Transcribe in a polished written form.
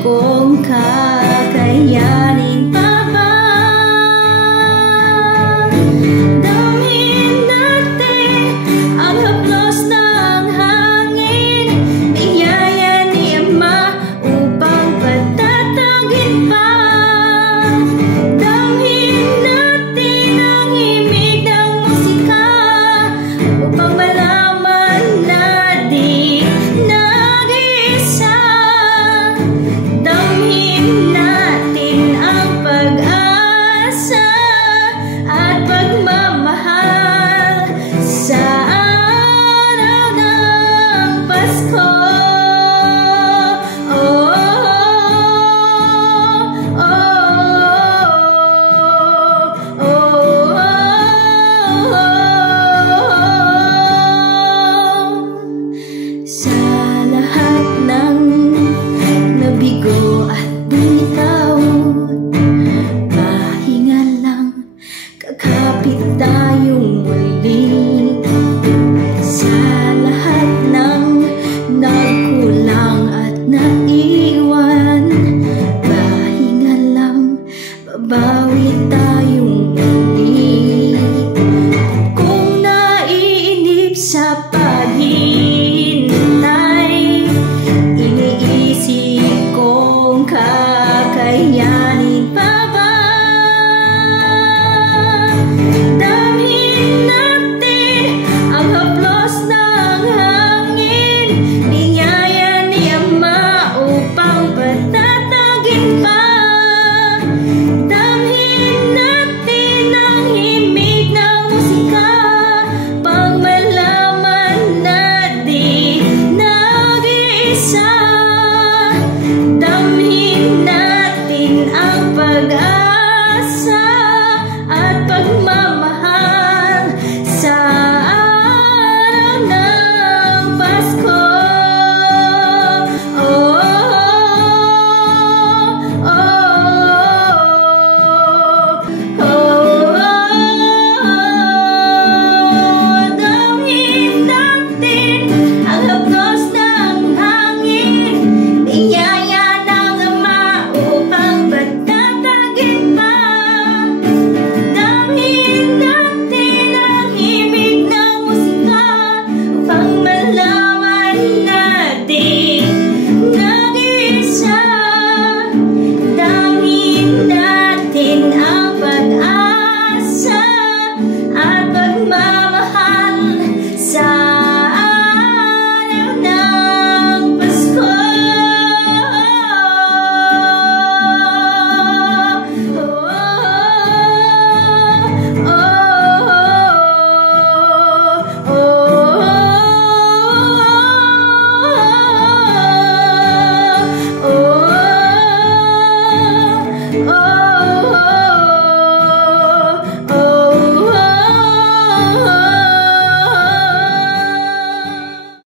kung kakayanin pa ba. Damhin natin ang haplos ng hangin, biyaya ni Ama upang patatagin pa. Damhin natin ang himig ng musika upang malaman na di nag-iisa. Damhin natin ang pag-asa at pagmamahal sa araw ng Pasko. Oh, oh, oh, oh, sa lahat ng nabigo at bumitaw, pahinga lang, kakapit tayong muli. Sa lahat ng nagkulang at naiwan, pahinga lang, babawi tayong muli. Kung naiinip sa paghihintay, iniisip kung kakayanin pa ba. Damhin natin ang haplos ng hangin, biyaya ni Ama upang patatagin pa.